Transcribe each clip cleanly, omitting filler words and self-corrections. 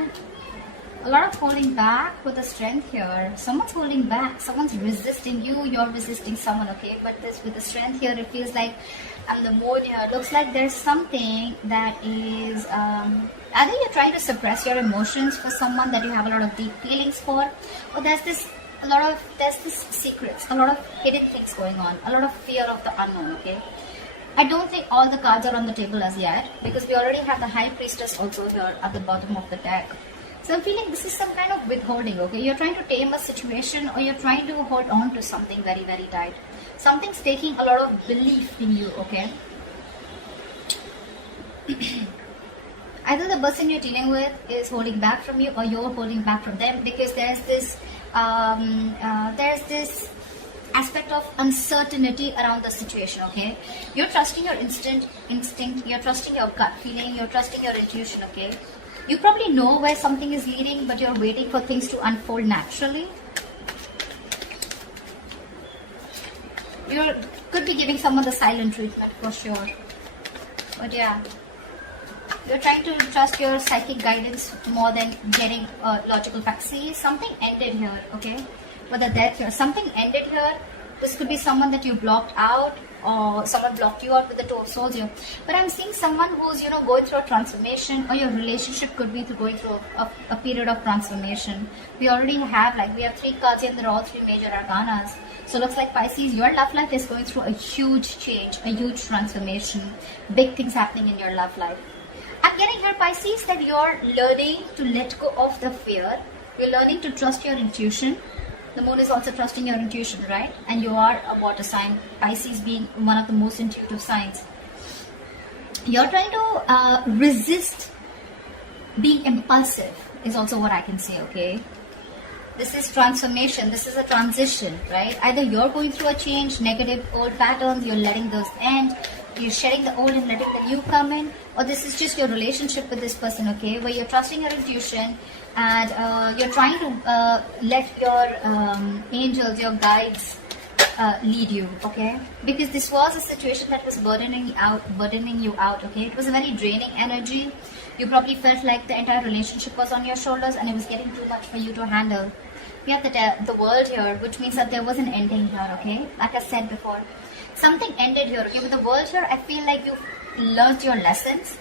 Okay. A lot of holding back with the strength here. Someone's holding back. Someone's resisting you. You're resisting someone, okay? But this with the strength here, it feels like the mood here. Looks like there's something that is either you're trying to suppress your emotions for someone that you have a lot of deep feelings for, or there's this secrets, a lot of hidden things going on, a lot of fear of the unknown, okay? I don't think all the cards are on the table as yet, because we already have the High Priestess also here at the bottom of the deck. So I'm feeling this is some kind of withholding, okay? You're trying to tame a situation, or you're trying to hold on to something very, very tight. Something's taking a lot of belief in you, okay? Either the person you're dealing with is holding back from you, or you're holding back from them, because there's this aspect of uncertainty around the situation, okay? You're trusting your instinct, you're trusting your gut feeling, you're trusting your intuition, okay? You probably know where something is leading, but you're waiting for things to unfold naturally. You could be giving someone the silent treatment for sure. But yeah, you're trying to trust your psychic guidance more than getting logical facts. See, something ended here, okay? With the death here, something ended here. This could be someone that you blocked out, or someone blocked you out with the Two of Swords here. But I'm seeing someone who's, going through a transformation, or your relationship could be going through a period of transformation. We already have, we have 3 cards here, and they're all 3 major arcanas. So looks like Pisces, your love life is going through a huge change, a huge transformation. Big things happening in your love life. I'm getting here, Pisces, that you're learning to let go of the fear. You're learning to trust your intuition. The moon is also trusting your intuition, right? And you are a water sign, Pisces being one of the most intuitive signs. You're trying to resist being impulsive is also what I can say, okay? This is transformation. This is a transition, right? Either you're going through a change, negative old patterns, you're letting those end, you're shedding the old and letting the new come in, or this is just your relationship with this person, okay? Where you're trusting your intuition, and you're trying to let your angels, your guides lead you, okay? Because this was a situation that was burdening you out, okay? It was a very draining energy. You probably felt like the entire relationship was on your shoulders and it was getting too much for you to handle. We have the world here, which means that there was an ending here, okay? Like I said before, something ended here, okay? With the world here, I feel like you've learned your lessons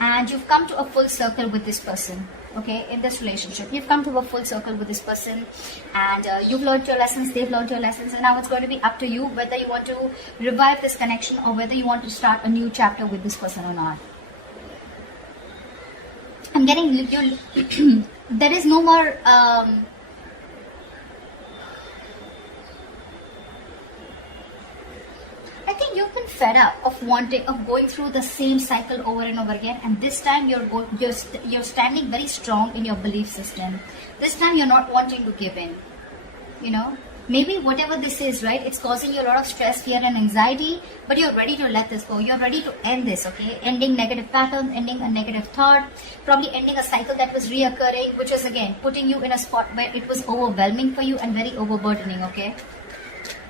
and you've come to a full circle with this person. Okay, in this relationship, you've come to a full circle with this person, and you've learned your lessons, they've learned your lessons, and now it's going to be up to you whether you want to revive this connection or whether you want to start a new chapter with this person or not. I'm getting there is no more I think you've been fed up of going through the same cycle over and over again, and this time you're standing very strong in your belief system. This time you're not wanting to give in. Maybe whatever this is, right? It's causing you a lot of stress, fear, and anxiety, but you're ready to let this go. You're ready to end this, okay? Ending negative patterns, ending a negative thought, probably ending a cycle that was reoccurring, which is again putting you in a spot where it was overwhelming for you and very overburdening, okay?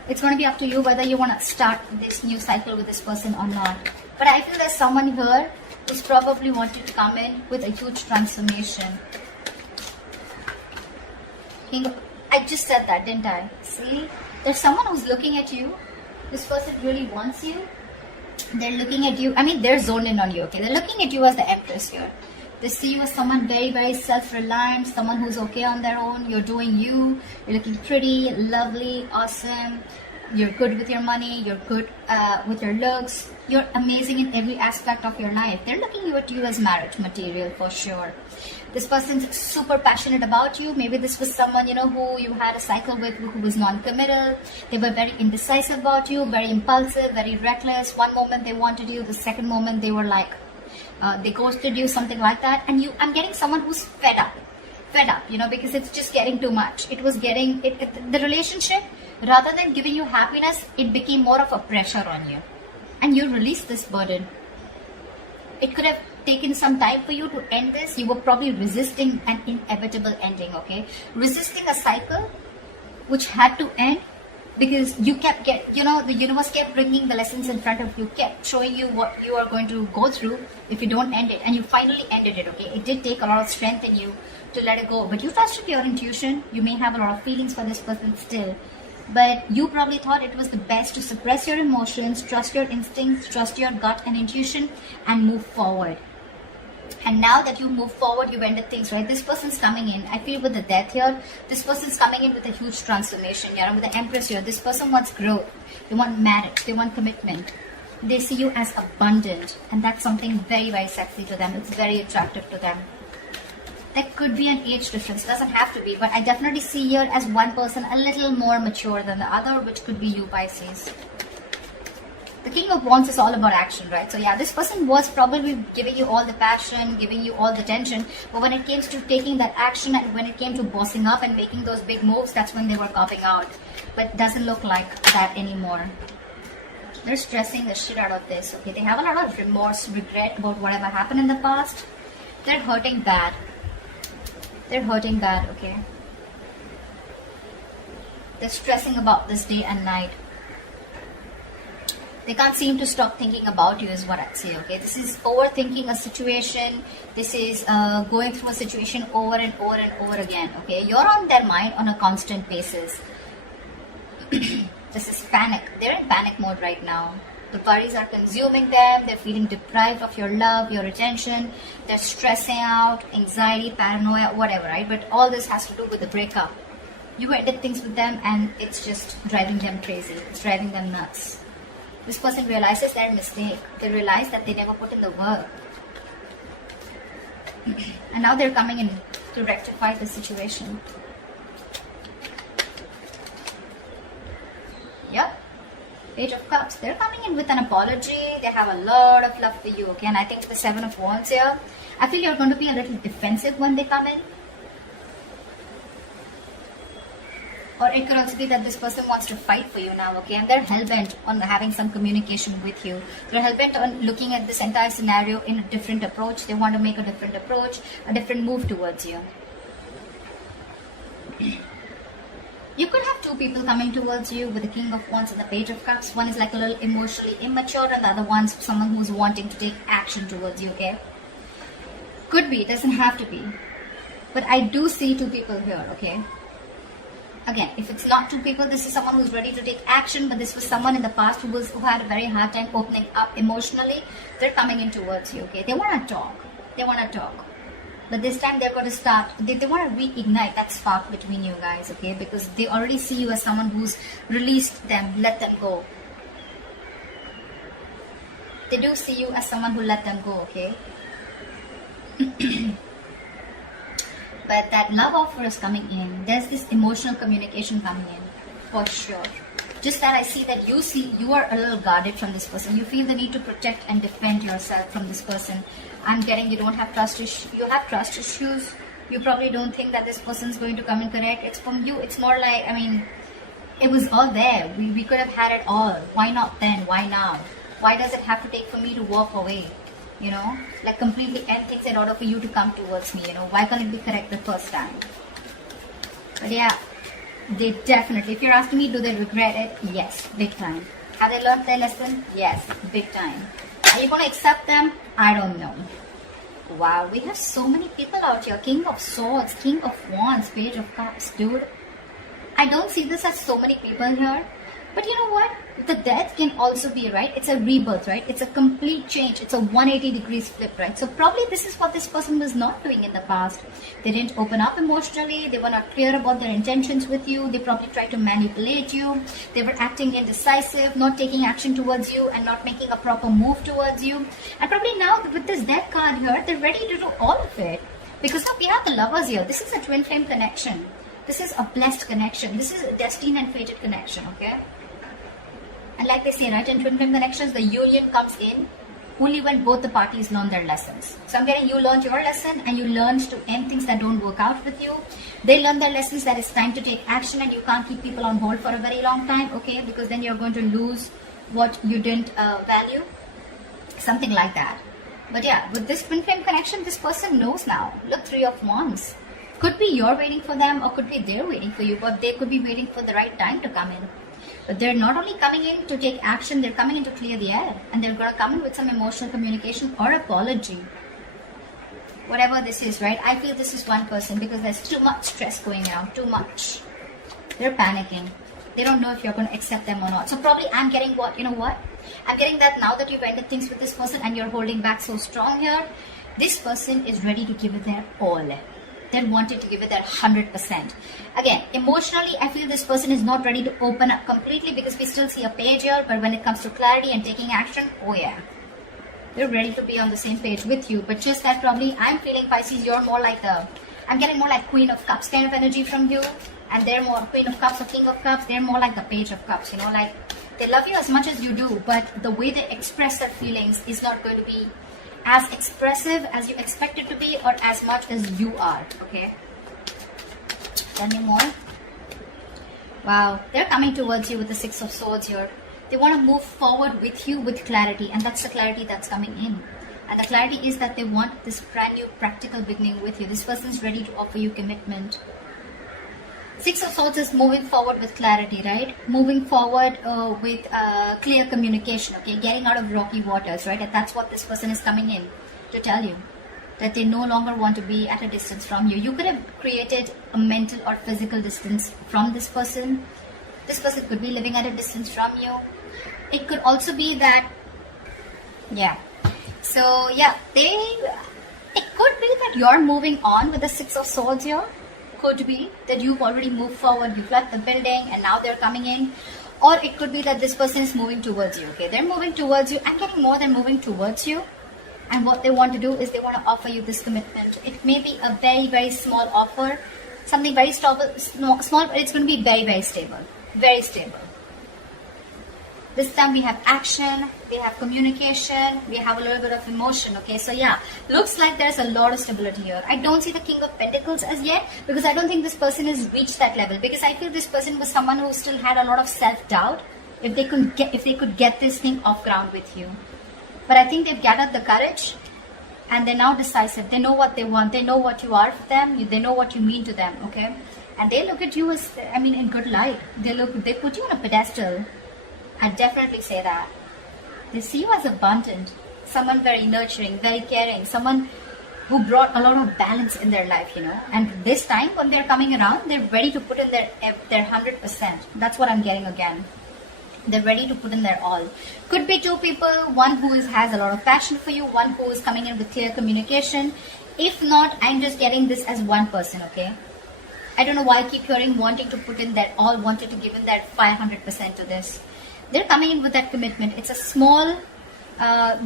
It's going to be up to you whether you want to start this new cycle with this person or not. But I feel there's someone here who's probably wanted to come in with a huge transformation. I just said that, didn't I? See? There's someone who's looking at you. This person really wants you. They're looking at you. I mean, they're zoned in on you, okay? They're looking at you as the Empress here. They see you as someone very, very self-reliant, someone who's okay on their own. You're doing you. You're looking pretty, lovely, awesome. You're good with your money. You're good with your looks. You're amazing in every aspect of your life. They're looking at you as marriage material for sure. This person's super passionate about you. Maybe this was someone, who you had a cycle with who was non-committal. They were very indecisive about you, very impulsive, very reckless. One moment they wanted you, the second moment they were like, they ghosted you, something like that. And I'm getting someone who's fed up, because it's just getting too much. It was getting, the relationship, rather than giving you happiness, it became more of a pressure on you. And you released this burden. It could have taken some time for you to end this. You were probably resisting an inevitable ending, okay? Resisting a cycle which had to end because you kept the universe kept bringing the lessons in front of you, kept showing you what you are going to go through if you don't end it, and you finally ended it. Okay, it did take a lot of strength in you to let it go, but you trusted your intuition. You may have a lot of feelings for this person still, but you probably thought it was the best to suppress your emotions, trust your instincts, trust your gut and intuition, and move forward. And now that you move forward, you've ended things, right? This person's coming in, I feel, with the death here. This person's coming in with a huge transformation here. With the Empress here, this person wants growth. They want marriage. They want commitment. They see you as abundant. And that's something very, very sexy to them. It's very attractive to them. There could be an age difference. It doesn't have to be. But I definitely see here as one person a little more mature than the other, which could be you, Pisces. The King of Wands is all about action, right? So yeah, this person was probably giving you all the passion, giving you all the tension. But when it came to taking that action, and when it came to bossing up and making those big moves, that's when they were copping out. But it doesn't look like that anymore. They're stressing the shit out of this, okay? They have a lot of remorse, regret about whatever happened in the past. They're hurting bad. They're hurting bad, okay? They're stressing about this day and night. They can't seem to stop thinking about you is what I'd say, okay? This is overthinking a situation. This is going through a situation over and over and over again, okay? You're on their mind on a constant basis. This is panic. They're in panic mode right now. The worries are consuming them. They're feeling deprived of your love, your attention. They're stressing out, anxiety, paranoia, whatever, right? But all this has to do with the breakup. You ended things with them and it's just driving them crazy. It's driving them nuts. This person realizes their mistake. They realize that they never put in the work. And now they're coming in to rectify the situation. Yep. Page of Cups. They're coming in with an apology. They have a lot of love for you, okay? And I think the Seven of Wands here, I feel you're going to be a little defensive when they come in. Or it could also be that this person wants to fight for you now, okay? And they're hell-bent on having some communication with you. They're hell-bent on looking at this entire scenario in a different approach. They want to make a different approach, a different move towards you. You could have two people coming towards you with the King of Wands and the Page of Cups. One is like a little emotionally immature and the other one's someone who's wanting to take action towards you, okay? Could be, it doesn't have to be. But I do see two people here, okay? Again, if it's not two people, this is someone who's ready to take action, but this was someone in the past who had a very hard time opening up emotionally. They're coming in towards you, okay? They want to talk. They want to talk. But this time they're going to start, they want to reignite that spark between you guys, okay? Because they already see you as someone who's released them, let them go. They do see you as someone who let them go, okay? But that love offer is coming in. There's this emotional communication coming in, for sure. Just that I see that you are a little guarded from this person. You feel the need to protect and defend yourself from this person. I'm getting you don't have trust issues. You have trust issues. You probably don't think that this person's going to come and connect. It's from you. It's more like, I mean, it was all there. We could have had it all. Why not then? Why now? Why does it have to take for me to walk away? You know, like completely end things in order for you to come towards me, you know. Why can't it be correct the first time? But yeah, they definitely, if you're asking me, do they regret it? Yes, big time. Have they learned their lesson? Yes, big time. Are you going to accept them? I don't know. Wow, we have so many people out here. King of Swords, King of Wands, Page of Cups, dude. I don't see this as so many people here. But you know what? The death can also be, right? It's a rebirth, right? It's a complete change. It's a 180 degrees flip, right? So probably this is what this person was not doing in the past. They didn't open up emotionally. They were not clear about their intentions with you. They probably tried to manipulate you. They were acting indecisive, not taking action towards you and not making a proper move towards you. And probably now with this death card here, they're ready to do all of it. Because now we have the Lovers here. This is a twin flame connection. This is a blessed connection. This is a destined and fated connection, okay? And like they say, right, in twin flame connections, the union comes in only when both the parties learn their lessons. So I'm getting you learned your lesson and you learned to end things that don't work out with you. They learn their lessons that it's time to take action and you can't keep people on hold for a very long time, okay? Because then you're going to lose what you didn't value. Something like that. But yeah, with this twin flame connection, this person knows now. Look, Three of Wands. Could be you're waiting for them or could be they're waiting for you, but they could be waiting for the right time to come in. But they're not only coming in to take action, they're coming in to clear the air. And they're going to come in with some emotional communication or apology. Whatever this is, right? I feel this is one person because there's too much stress going around, too much. They're panicking. They don't know if you're going to accept them or not. So probably I'm getting what, you know what? I'm getting that now that you've ended things with this person and you're holding back so strong here, this person is ready to give it their all. They're wanting to give it their 100%. Again, emotionally, I feel this person is not ready to open up completely because we still see a page here, but when it comes to clarity and taking action, oh yeah. They're ready to be on the same page with you, but just that probably I'm feeling, Pisces, you're more like I'm getting more like Queen of Cups kind of energy from you, and they're more Queen of Cups or King of Cups, they're more like the Page of Cups, you know, like they love you as much as you do, but the way they express their feelings is not going to be as expressive as you expect it to be or as much as you are, okay? Tell me more. Wow, they're coming towards you with the Six of Swords here. They want to move forward with you with clarity, and that's the clarity that's coming in. And the clarity is that they want this brand new practical beginning with you. This person's ready to offer you commitment. Six of Swords is moving forward with clarity, right? Moving forward with clear communication, okay? Getting out of rocky waters, right? And that's what this person is coming in to tell you. That they no longer want to be at a distance from you. You could have created a mental or physical distance from this person. This person could be living at a distance from you. It could also be that, yeah. So, yeah, it could be that you're moving on with the Six of Swords here. Could be that you've already moved forward, you've left the building and now they're coming in. Or it could be that this person is moving towards you, okay? They're moving towards you. I'm getting more than moving towards you. And what they want to do is they want to offer you this commitment. It may be a very, very small offer. Something very small, but it's going to be very, very stable. Very stable. This time we have action, we have communication, we have a little bit of emotion, okay? So yeah, looks like there's a lot of stability here. I don't see the King of Pentacles as yet because I don't think this person has reached that level, because I feel this person was someone who still had a lot of self-doubt if they could get this thing off ground with you. But I think they've gathered the courage and they're now decisive. They know what they want. They know what you are for them. They know what you mean to them, okay? And they look at you as, I mean, in good light. They put you on a pedestal. I'd definitely say that. They see you as abundant, someone very nurturing, very caring, someone who brought a lot of balance in their life, you know. And this time when they're coming around, they're ready to put in their 100%. That's what I'm getting again. They're ready to put in their all. Could be two people, one who has a lot of passion for you, one who is coming in with clear communication. If not, I'm just getting this as one person, okay? I don't know why I keep hearing wanting to put in their all, wanted to give in that 500% to this. They're coming in with that commitment. It's a small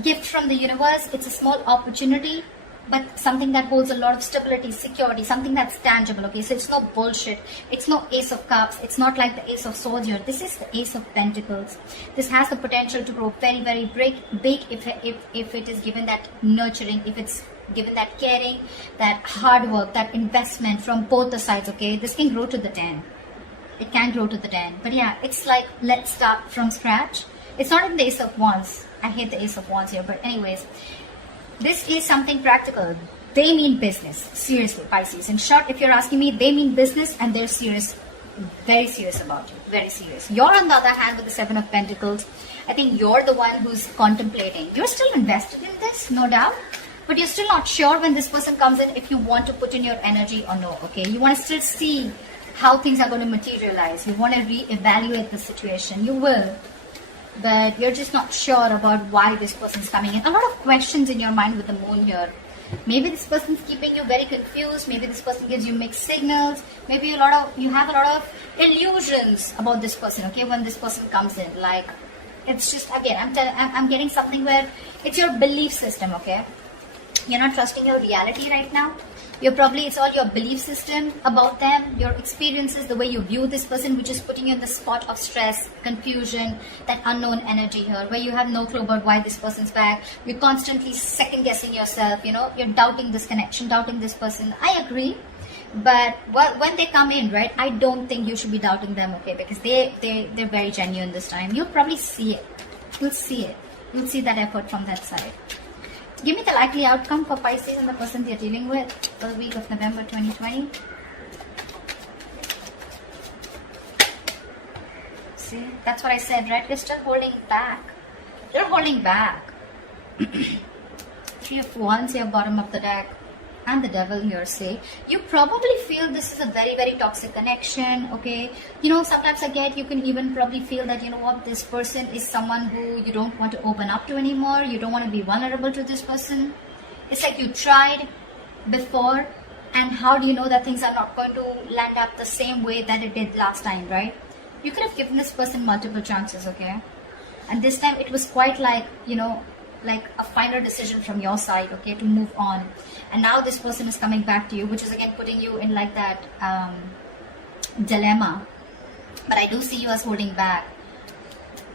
gift from the universe. It's a small opportunity, but something that holds a lot of stability, security, something that's tangible, okay? So it's no bullshit. It's no Ace of Cups. It's not like the Ace of Swords here. This is the Ace of Pentacles. This has the potential to grow very, very big if it is given that nurturing, if it's given that caring, that hard work, that investment from both the sides, okay? This can grow to the 10. It can grow to the 10. But yeah, it's like, let's start from scratch. It's not in the Ace of Wands. I hate the Ace of Wands here. But anyways, this is something practical. They mean business. Seriously, Pisces. In short, if you're asking me, they mean business and they're serious. Very serious about you. Very serious. You're on the other hand with the Seven of Pentacles. I think you're the one who's contemplating. You're still invested in this, no doubt. But you're still not sure when this person comes in if you want to put in your energy or no, okay? You want to still see how things are going to materialize. You want to re-evaluate the situation. You will. But you're just not sure about why this person's coming in. A lot of questions in your mind with the moon here. Maybe this person's keeping you very confused. Maybe this person gives you mixed signals. Maybe you have a lot of illusions about this person, okay, when this person comes in. Like, it's just, again, I'm getting something where it's your belief system, okay? You're not trusting your reality right now. It's all your belief system about them, your experiences, the way you view this person, which is putting you in the spot of stress, confusion, that unknown energy here, where you have no clue about why this person's back. You're constantly second guessing yourself, you know, you're doubting this connection, doubting this person. I agree. But when they come in, right, I don't think you should be doubting them, okay, because they're very genuine this time. You'll probably see it. You'll see it. You'll see that effort from that side. Give me the likely outcome for Pisces and the person they're dealing with for the week of November 2020. See, that's what I said, right? You're still holding back. You're holding back. Three of Wands here, bottom of the deck. And the devil here, say. You probably feel this is a very, very toxic connection, okay? You know, sometimes you can even probably feel that, you know what, this person is someone who you don't want to open up to anymore. You don't want to be vulnerable to this person. It's like you tried before, and how do you know that things are not going to land up the same way that it did last time, right? You could have given this person multiple chances, okay? And this time it was quite like, you know, like a final decision from your side, okay, to move on. And now this person is coming back to you, which is again putting you in like that dilemma. But I do see you as holding back.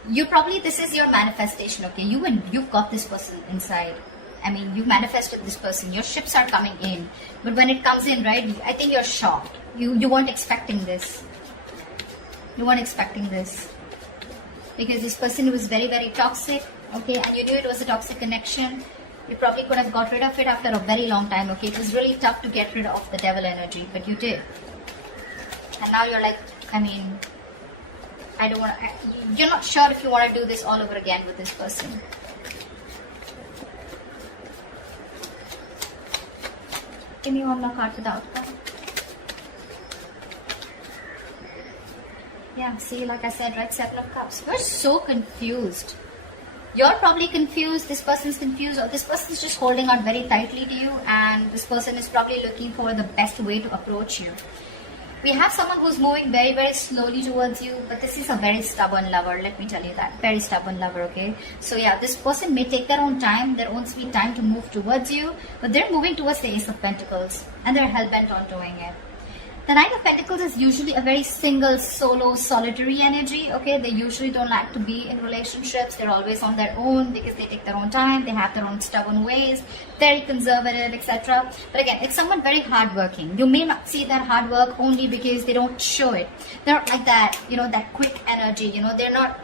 You probably, this is your manifestation, okay? You've got this person inside. I mean, you manifested this person. Your ships are coming in. But when it comes in, right, I think you're shocked. You weren't expecting this. You weren't expecting this. Because this person was very, very toxic, okay? And you knew it was a toxic connection. You probably could have got rid of it after a very long time, okay? It was really tough to get rid of the devil energy, but you did. And now you're like, I mean, I don't want to, you're not sure if you want to do this all over again with this person. Give me one more card for the outcome. Yeah, see, like I said, right, 7 of Cups. You're so confused. You're probably confused, this person's confused, or this person's just holding on very tightly to you, and this person is probably looking for the best way to approach you. We have someone who's moving very, very slowly towards you, but this is a very stubborn lover, let me tell you that. Very stubborn lover, okay? So yeah, this person may take their own time, their own sweet time to move towards you, but they're moving towards the Ace of Pentacles, and they're hell-bent on doing it. The Knight of Pentacles is usually a very single, solo, solitary energy, okay? They usually don't like to be in relationships. They're always on their own because they take their own time. They have their own stubborn ways, very conservative, etc. But again, it's someone very hardworking. You may not see their hard work only because they don't show it. They're not like that, you know, that quick energy, you know, they're not...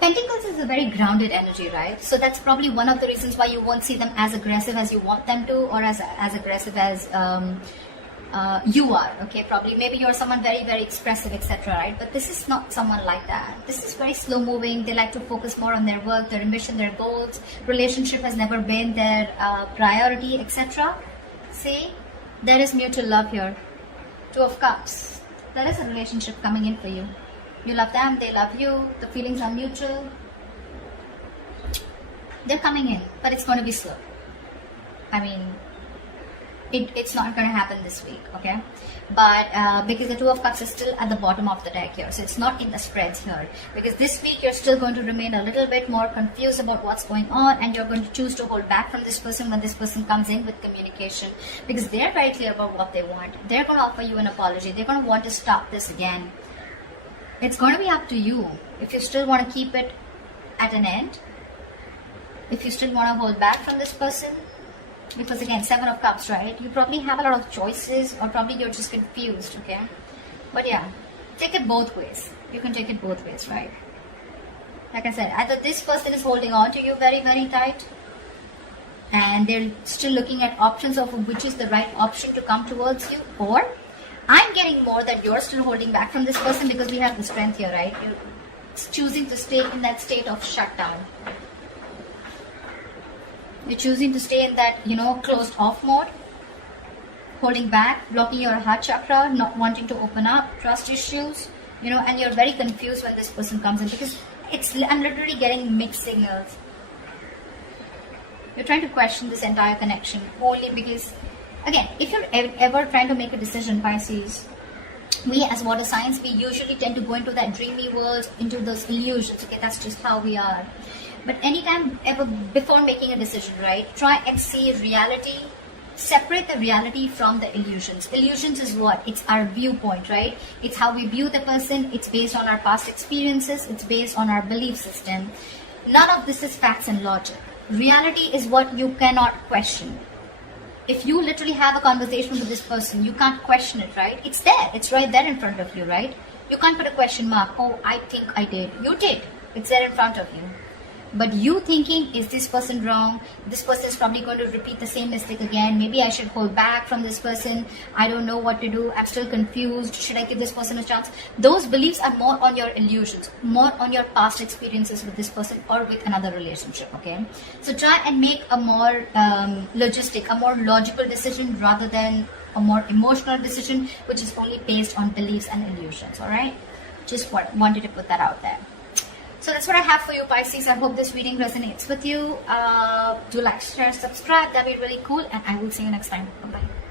Pentacles is a very grounded energy, right? So that's probably one of the reasons why you won't see them as aggressive as you want them to, or as aggressive as you are, okay? Probably, maybe you're someone very, very expressive, etc., right? But this is not someone like that. This is very slow moving. They like to focus more on their work, their ambition, their goals. Relationship has never been their priority, etc. See, there is mutual love here. 2 of Cups. There is a relationship coming in for you. You love them, they love you, the feelings are mutual. They're coming in, but it's going to be slow. I mean, it's not going to happen this week, okay? But because the 2 of Cups is still at the bottom of the deck here, so it's not in the spreads here. Because this week you're still going to remain a little bit more confused about what's going on, and you're going to choose to hold back from this person when this person comes in with communication. Because they're very clear about what they want. They're going to offer you an apology. They're going to want to stop this again. It's going to be up to you if you still want to keep it at an end, if you still want to hold back from this person. Because again, 7 of Cups, right? You probably have a lot of choices, or probably you're just confused, okay? But yeah, take it both ways. You can take it both ways, right? Like I said, either this person is holding on to you very, very tight, and they're still looking at options of which is the right option to come towards you, or I'm getting more that you're still holding back from this person because we have the Strength here, right? You're choosing to stay in that state of shutdown. You're choosing to stay in that, you know, closed off mode, holding back, blocking your heart chakra, not wanting to open up, trust issues, you know, and you're very confused when this person comes in because I'm literally getting mixed signals. You're trying to question this entire connection only because, again, if you're ever trying to make a decision, Pisces, we as water signs, we usually tend to go into that dreamy world, into those illusions, okay, that's just how we are. But anytime ever before making a decision, right, try and see reality, separate the reality from the illusions. Illusions is what? It's our viewpoint, right? It's how we view the person, it's based on our past experiences, it's based on our belief system. None of this is facts and logic. Reality is what you cannot question. If you literally have a conversation with this person, you can't question it, right? It's there. It's right there in front of you, right? You can't put a question mark. Oh, I think I did. You did. It's there in front of you. But you thinking, is this person wrong? This person is probably going to repeat the same mistake again. Maybe I should hold back from this person. I don't know what to do. I'm still confused. Should I give this person a chance? Those beliefs are more on your illusions, more on your past experiences with this person or with another relationship, okay? So try and make a more logistic, a more logical decision rather than a more emotional decision, which is only based on beliefs and illusions, all right? Just wanted to put that out there. So that's what I have for you, Pisces. I hope this reading resonates with you. Do like, share, subscribe. That'd be really cool. And I will see you next time. Bye-bye.